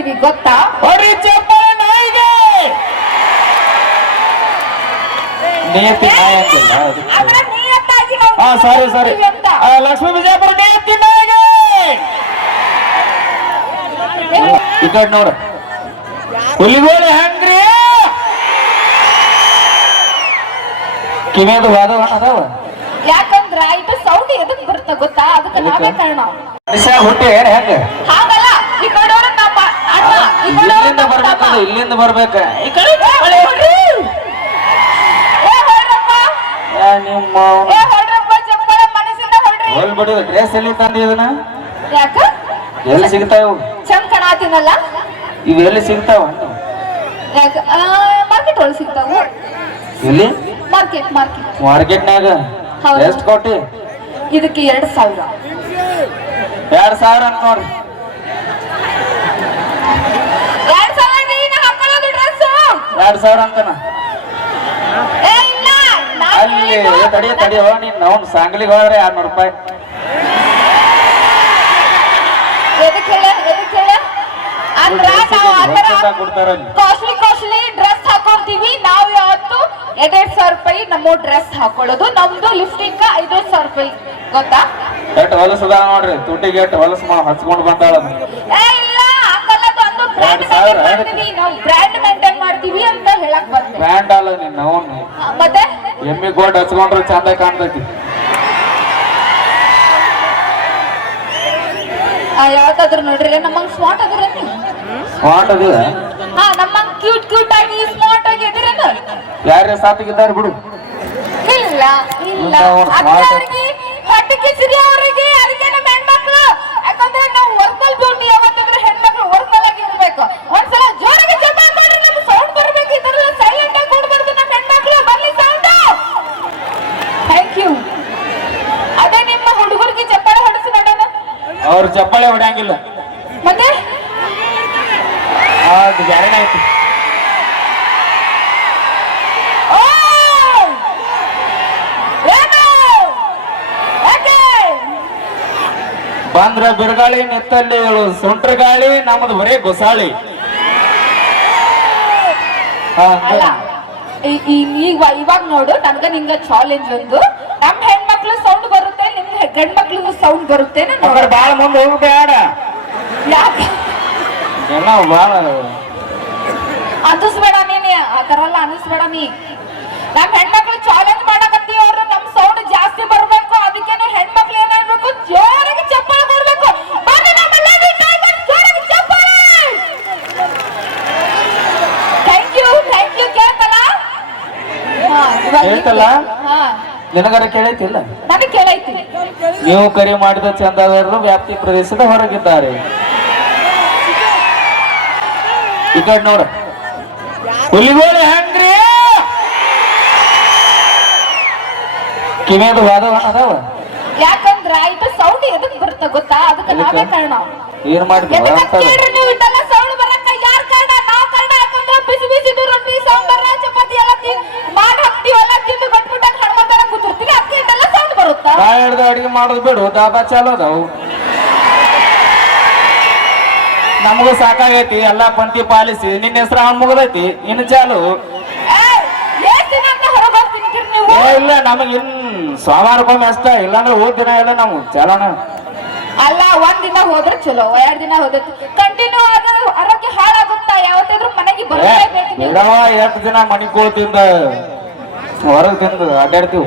ಹಾಕೊಳ್ತೀವಿ ಗೊತ್ತಾ? ಸಾರಿ ಸಾರಿ. ಲಕ್ಷ್ಮೀ ವಿಜಯಪುರ ಈ ಕಡೆ ಹುಲಿಗೋಳ ಹೆಂಗ್ರಿ? ಕಿವಿಯದು ವಾದವ ಅದಾವ? ಯಾಕಂದ್ರ ಇದು ಸೌಂಡ್ ಎದಕ್ ಬರುತ್ತ ಗೊತ್ತಾ? ಅದಕ್ಕೆ ನಾವೇ ಕಾರಣ. ಹುಟ್ಟಿ ಏನ್ ಹೆಂಗ ಹಾಗಲ್ಲ ಈ ಕಡೆಯವ್ರು ನಮ್ಮ ಅಣ್ಣ ಈ ಕಡೆಯವ್ರು ಇಲ್ಲಿಂದ ಬರ್ಬೇಕಲ್ಲ ಇಲ್ಲಿಂದ ಬರ್ಬೇಕ. ನಿಮ್ಮ. ಹೋಲ್ ಬಿಡು ಡ್ರೆಸ್ ಎಲ್ಲಿ ತಂದಿ ಇದನ್ನ? ಯಾಕ? ಎಲ್ಲಿ ಸಿಗ್ತಾವ ಚಂದ ಕಾಣತೀನಲ್ಲ ಇವು ಎಲ್ಲಿ ಸಿಗ್ತಾವ? ಯಾಕ? ಮಾರ್ಕೆಟ್ ಒಳಗೆ ಸಿಗ್ತಾವು ಎಲ್ಲಿ? ಮಾರ್ಕೆಟ್ ಮಾರ್ಕೆಟ್ ಮಾರ್ಕೆಟ್ನಾಗ. ಎಷ್ಟ್ ಕೊಟ್ಟಿ ಇದಕ್ಕೆ ಎರಡ್ ಸಾವಿರ. ಎರಡ್ ಸಾವಿರ ಅಂತ ನೋಡ್ರಿ ಎರಡ್ ಸಾವಿರ ನೀನು ಹಾಕೊಳ್ಳೋದು ಡ್ರೆಸ್ ಎರಡ್ ಸಾವಿರ ಅಂತನ ಅಲ್ಲಿ ತಡಿಯ ಏ, ತಡಿ ತಡಿ ಹೋ ನೀನ್. ಅವ್ನು ಸಾಂಗ್ಲಿಗೆ ಹೋದ್ರೆ ಆರ್ನೂರು ರೂಪಾಯಿ. ಕಾಸ್ಟ್ಲಿ ಕಾಸ್ಟ್ಲಿ ಡ್ರೆಸ್ ಹಾಕೊಂತೀವಿ ನಾವು ಯಾವತ್ತು ಎರಡೆರಡು ಸಾವಿರ ರೂಪಾಯಿ ನಮ್ಮ ಡ್ರೆಸ್ ಹಾಕೊಳ್ಳೋದು. ನಮ್ದು ಲಿಫ್ಟಿಂಗ್ ಐದೈದು ಸಾವಿರ ರೂಪಾಯಿ. ಗೊತ್ತಾ? ಎಟ್ ಹೊಲಸದ ನೋಡ್ರಿ ತುಟಿಗೆ ಹೊಲಸು ಹಚ್ಕೊಂಡ್ ಬಂದಾಳ ಇಲ್ಲ ಹಂಗಲ್ಲ ಒಂದು ಬ್ರ್ಯಾಂಡ್ ಎರಡ್ ನಾವು ಬ್ರ್ಯಾಂಡ್ ಮೇಂಟೈನ್ ಮಾಡ್ತೀವಿ ಅಂತ ಹೇಳಕ್ ಬಂದೆ. ಬ್ಯಾಂಡ್ ಅಲ್ಲ ನಿನ್ನ ಅವನು. ಮತ್ತೆ? ಎಮ್ಮಿ ಗೋಲ್ಡ್ ಹಚ್ಕೊಂಡ್ರೆ ಚಂದ ಕಾಣ್ತೈತಿ. ಆ, ಯಾವತ್ತಾದ್ರೂ ನೋಡ್ರಿ ನಮ್ಮಂಗ್ ಸ್ಮಾರ್ಟ್ ಅದ್ರ ಸ್ಮಾರ್ಟ್ ಅದ? ಹಾ ನಮ್ಮಂಗ್ ಕ್ಯೂಟ್ ಕ್ಯೂಟ್ ಆಗಿ ಸ್ಮಾರ್ಟ್ ಆಗಿ ಅದಿರೇನು ಯಾರೇ ಸಾತಿಗಿದ್ದಾರೆ ಬಿಡು. ಇಲ್ಲ ಇಲ್ಲ. ಅದ್ರ ಅವ್ರಿಗೆ ಹೊಟ್ಟೆ ಕಿಸಿರಿ ಅವರಿಗೆ ಅದಕ್ಕೆ ನಮ್ಮ ಹೆಣ್ಮಕ್ಳು ಯಾಕಂದ್ರೆ ನಾವು ವರ್ಕಲ್ ಬ್ಯೂಟಿ ಯಾವತ್ತಿದ್ರು ಹೆಣ್ಮಕ್ಳು ವರ್ಕಲ್ ಆಗಿ ಇರ್ಬೇಕು ಒಂದ್ಸಲ ಜೋರಾಗಿ ಚಪ್ಪಾಳೆ ಮಾಡ್ರಿ ನಮ್ಗೆ ಸೌಂಡ್ ಬರ್ಬೇಕು ಈ ತರ ಸೈಲೆಂಟ್ ಆಗಿ ಕೊಡ್ಬಾರ್ದು ನಮ್ಮ ಹೆಣ್ಮಕ್ಳು ಬರ್ಲಿ ಸೌಂಡ್ ಥ್ಯಾಂಕ್ ಯು ಅದೇ ನಿಮ್ಮ ಹುಡುಗರಿಗೆ ಚಪ್ಪಾಳೆ ಹೊಡಿಸಿ ನೋಡೋಣ ಅವ್ರ ಚಪ್ಪಾಳೆ ಹೊಡೆಯಂಗಿಲ್ಲ. ಮತ್ತೆ? ಅದು ಗ್ಯಾರಂಟಿ ಆಯ್ತು. ಬಂದ್ರ ಬಿರುಗಾಳಿ ನೆತ್ತಲ್ಲಿ ಸುಂಟ್ರ ಗಾಳಿ ನಮ್ದು ಬರೇ ಗೊಸಾಳಿ. ಈಗ ಇವಾಗ ನೋಡು ನನ್ಗ ನಿಂಗ ಚಾಲೆಂಜ್ ಒಂದು. ನಮ್ ಹೆಣ್ಮಕ್ಳು ಸೌಂಡ್ ಬರುತ್ತೆ ನಿಮ್ ಗಂಡ್ಮಕ್ಳು ಸೌಂಡ್ ಬರುತ್ತೆ ಕಡೆ ಬಾಳ ಮುಂದೆ ಹೋಗ್ಬೇಡ. ಯಾಕೆ? ಎಲ್ಲ ಬಾಳ. ಅನ್ನಿಸ್ಬೇಡ ನೀನು. ಆ ಎಲ್ಲ ಅನ್ನಿಸ್ಬೇಡ ನೀ. ನಮ್ ಹೆಣ್ಮಕ್ಳು ಚಾಲೆಂಜ್ ಮಾಡಕತ್ತೀವಿ ಅವ್ರು ನಮ್ ಸೌಂಡ್ ಜಾಸ್ತಿ ಬರಬೇಕು ಅದಕ್ಕೆ ಹೆಣ್ಮಕ್ಳು ಏನಾಗ್ಬೇಕು? ಜೋರಾಗಿ ಚಪ್ಪಾಳೆ ಕೊಡ್ಬೇಕು. ಬನ್ನಿ ನಮ್ಮ ಜೋರಾಗಿ ಥ್ಯಾಂಕ್ ಯು ಥ್ಯಾಂಕ್ ಯು ಕೇಳ್ತಲ್ಲ? ಕೇಳ್ತಲ್ಲ? ನಿನಗರ ಕೇಳೈತಿಲ್ಲ? ನನಗೆ ನೀವು ಕರೆ ಮಾಡಿದ ಚಂದಾದಾರರು ವ್ಯಾಪ್ತಿ ಪ್ರದೇಶದ ಹೊರಗಿದ್ದಾರೆ. ಈ ಕಡೆ ನೋಡ ಹುಲಿಗೋಳಿ ಹೆಂಗ್ರಿ? ಕಿವಿಯದು ವಾದವ ಅದಾವ? ಯಾಕಂದ್ರ ಇದು ಸೌಂಡ್ ಎದಕ್ ಬರುತ್ತ ಗೊತ್ತಾ? ಅದಕ್ಕೆ ನಾವೇ ಕಾರಣ. ಏನ್ ಮಾಡ್ತೀವಿ? ನಾ ಹಿಡ್ದು ಅಡಿಗೆ ಮಾಡೋದು ಬಿಡು ದಾಬಾ ಚಾಲು ಅದಾವು. ನಮಗೂ ಸಾಕಾಗೈತಿ ಎಲ್ಲಾ ಪಂಕ್ತಿ ಪಾಲಿಸಿ ನಿನ್ನ ಹೆಸರು ಹಣ್ಣು ಮುಗಿದೈತಿ ಇನ್ನು ಚಾಲು. ಏ ಇಲ್ಲ ನಮಗ್ ಇನ್ ಸೋಮವಾರಕ್ಕೊಮ್ಮೆ ಅಷ್ಟ ಇಲ್ಲಾಂದ್ರೆ ಹೋದ್ ದಿನ ಇಲ್ಲ ನಾವು ಚಾಲೋಣ. ಅಲ್ಲ ಒಂದ್ ದಿನ ಹೋದ್ರೆ ಚಲೋ ಎರಡ್ ದಿನ ಹೋದ್ರೆ ಕಂಟಿನ್ಯೂ ಆದ್ರೆ ಆರೋಗ್ಯ ಹಾಳಾಗುತ್ತಾ? ಯಾವತ್ತಾದ್ರೂ ಮನೆಗೆ ಏ ಬರಲೇಬೇಕು ನೀವು ಎಷ್ಟು ದಿನ ಮನಿ ಹೋಗ್ತಿಂದ ಹೊರಗೆ ತಿಂದು ಅಡ್ಡಾಡ್ತೀವಿ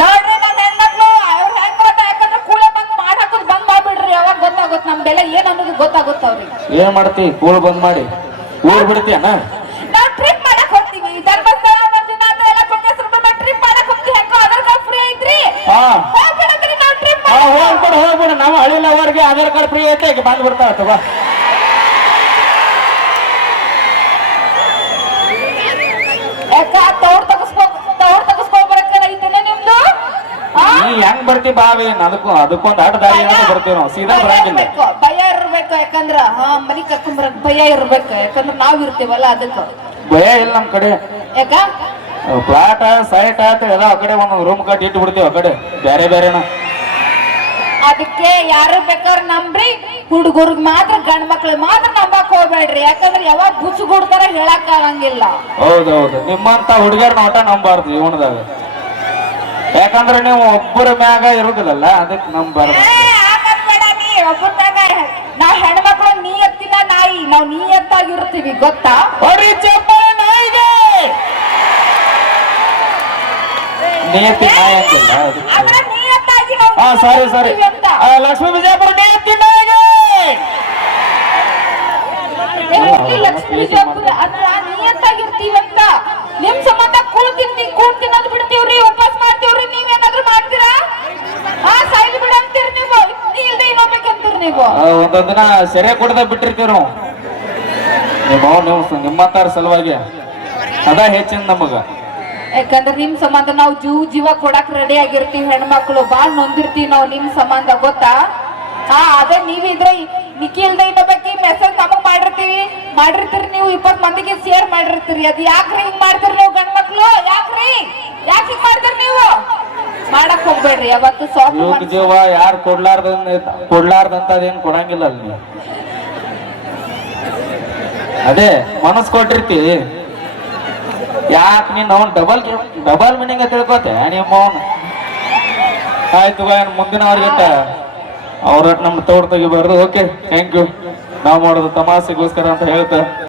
ನೋಡ್ರಿ ನನ್ನ ಹೆಣ್ಮಕ್ಳು ಅವ್ರ ಹೆಂಗ್ ಗೊತ್ತಾ ಯಾಕಂದ್ರೆ ಕೂಳೆ ಬಂದ್ ಮಾಡಿ ಹಾಕೋದ್ ಬಂದ್ ಮಾಡ್ಬಿಡ್ರಿ ಯಾವಾಗ ಗೊತ್ತಾಗುತ್ತೆ ನಮ್ ಬೆಲೆ ಏನ್ ಅನ್ನೋದು ಗೊತ್ತಾಗುತ್ತೆ ಅವ್ರಿಗೆ. ಏನ್ ಮಾಡ್ತಿ? ಕೂಳ್ ಬಂದ್ ಮಾಡಿ. ಊರ್ ಬಿಡ್ತೀಯ ನಾವು ಟ್ರಿಪ್ ಮಾಡಕ್ ಹೋಗ್ತೀವಿ. ಧರ್ಮಸ್ಥಳ ಮಂಜುನಾಥ ಎಲ್ಲ ಟ್ರಿಪ್ ಮಾಡಕ್ ಹೋಗ್ತೀವಿ. ಹೆಂಗೋ ಆಧಾರ್ ಕಾರ್ಡ್ ಫ್ರೀ ಐತ್ರಿ? ಹಾ. ಹೋಗ್ಬಿಡತ್ರಿ ನಾವ್ ಟ್ರಿಪ್ ಹಾ ಹೋಗ್ಬಿಡು ಹೋಗ್ಬಿಡು. ನಮ್ಮ ಹಳ್ಳಿನವರ್ಗೆ ಆಧಾರ್ ಕಾರ್ಡ್ ಫ್ರೀ ಐತೆ. ಬಂದ್ ಬಿಡ್ತಾವ ತಗೋ. ಬರ್ತಿ ಬಾವಿ ಅದಕ್ಕೂ ಅದಕ್ಕೊಂದು ಆಟ ದಾರಿ ಬರ್ತೀವಿ ನಾವು. ಸೀದಾ ಭಯ ಬರಂಗಿಲ್ಲ. ಇರ್ಬೇಕು, ಭಯ ಇರ್ಬೇಕು ಯಾಕಂದ್ರ ಹಾ ಮನಿ ಕರ್ಕೊಂಬರಕ್ ಭಯ ಇರ್ಬೇಕು ಯಾಕಂದ್ರ ನಾವ್ ಇರ್ತೀವಲ್ಲ ಅದಕ್ಕ. ಭಯ ಇಲ್ಲ ನಮ್ ಕಡೆ. ಯಾಕ? ಫ್ಲಾಟ್ ಸೈಟ್ ಆತ ಎಲ್ಲ ಆ ಕಡೆ ಒಂದೊಂದು ರೂಮ್ ಕಟ್ಟಿ ಇಟ್ಟು ಬಿಡ್ತೀವಿ ಆ ಕಡೆ. ಬೇರೆ ಬೇರೆನ ಅದಕ್ಕೆ ಯಾರು ಬೇಕಾದ್ರೆ ನಂಬ್ರಿ ಹುಡುಗರ್ಗ್ ಮಾತ್ರ ಗಂಡ್ ಮಕ್ಳು ಮಾತ್ರ ನಂಬಕ್ ಹೋಗ್ಬೇಡ್ರಿ. ಯಾಕಂದ್ರೆ ಯಾವಾಗ ಬುಚ್ಚು ಕೊಡ್ತಾರ ಹೇಳಕ್ ಆಗಂಗಿಲ್ಲ. ಹೌದೌದು ನಿಮ್ಮಂತ ಹುಡುಗಿಯರ್ ನೋಟ ನಂಬಾರ್ದು ಜೀವನದಾಗ. ಯಾಕಂದ್ರೆ ನೀವು ಒಬ್ಬರ ಮ್ಯಾಗ ಇರುದಿಲ್ಲಲ್ಲ ಅದಕ್ಕೆ ನಮ್ ಬರ ನಾವ್ ಹೆಣ್ಮಕ್ಳು ನೀ ಎತ್ತಿನ ನಾಯಿ ನಾವ್ ನೀ ಎತ್ತಾಗಿರ್ತೀವಿ ಗೊತ್ತಾ? ಹೊಡಿ ಚಪ್ಪಾಳೆ ನಾಯಿಗೆ! ನಿಯತಿ ನಾಯಿ ಅಂತಿಲ್ಲ ಹಾ ಸಾರಿ ಸಾರಿ. ಲಕ್ಷ್ಮೀ ವಿಜಯಪುರ ನಿಯತಿ ನಾಯಿಗೆ! ಲಕ್ಷ್ಮೀ ಜೋಪುರ ಅದ್ರ ಅಂತ. ನಿಮ್ ಸಂಬಂಧ ಕೂಳ್ ತಿಂತಿ ಕೂಳ್ ತಿನ್ನೋದ್ ನೀವು ಒಂದೊಂದ್ ದಿನ ಸೆರೆ ಕೊಡದ ಬಿಟ್ಟಿರ್ತೀವಿ ನಾವು ನಿಮ್ಮ ನೀವು ನಿಮ್ಮತ್ತಾರ ಸಲುವಾಗಿ. ಅದ ಹೆಚ್ಚಿನ ನಮಗ. ಯಾಕಂದ್ರೆ ನಿಮ್ ಸಂಬಂಧ ನಾವು ಜೀವ ಜೀವ ಕೊಡಕ್ ರೆಡಿ ಆಗಿರ್ತೀವಿ ಹೆಣ್ಮಕ್ಳು. ಬಾಳ್ ನೊಂದಿರ್ತೀವಿ ನಾವು ನಿಮ್ ಸಂಬಂಧ ಗೊತ್ತಾ? ಹಾ ಅದೇ ನೀವಿದ್ರೆ ನಿಖಿಲ್ದ ಬಗ್ಗೆ ಮೆಸೇಜ್ ನಮಗ್ ಮಾಡಿರ್ತೀವಿ. ಮಾಡಿರ್ತೀರಿ ನೀವು ಇಪ್ಪತ್ ಮಂದಿಗೆ ಶೇರ್ ಮಾಡಿರ್ತೀರಿ. ಅದ್ ಯಾಕ್ರಿ ಹಿಂಗ್ ಮಾಡ್ತೀರಿ ನೀವು ಗಂಡ್ ಮಕ್ಳು ಯಾಕ್ರಿ? ಯಾಕೆ ಮಾಡಕ್ ಹೋಗ್ಬೇಡ್ರಿ ಯಾವತ್ತು ಸಾಫ್ಟ್ ಜೀವ ಯಾರು ಕೊಡ್ಲಾರ್ದ ಕೊಡ್ಲಾರ್ದಂತದೇನ್ ಕೊಡಂಗಿಲ್ಲ ಅಲ್ಲಿ ಅದೇ ಮನಸ್ ಕೊಟ್ಟಿರ್ತಿ ಯಾಕ ನೀನ್ ಅವ್ನ್ ಡಬಲ್ ಡಬಲ್ ಮೀನಿಂಗ್ ತಿಳ್ಕೊತೆ ನಿಮ್ಮ ಅವನ್. ಆಯ್ತು ಏನ್ ಮುಂದಿನ ಅವ್ರಿಗಿಂತ ಅವ್ರ ನಮ್ ತೋಡ್ ತೆಗಿಬಾರ್ದು. ಓಕೆ ಥ್ಯಾಂಕ್ ಯು ನಾವ್ ಮಾಡೋದು ತಮಾಸೆಗೋಸ್ಕರ ಅಂತ ಹೇಳ್ತಾ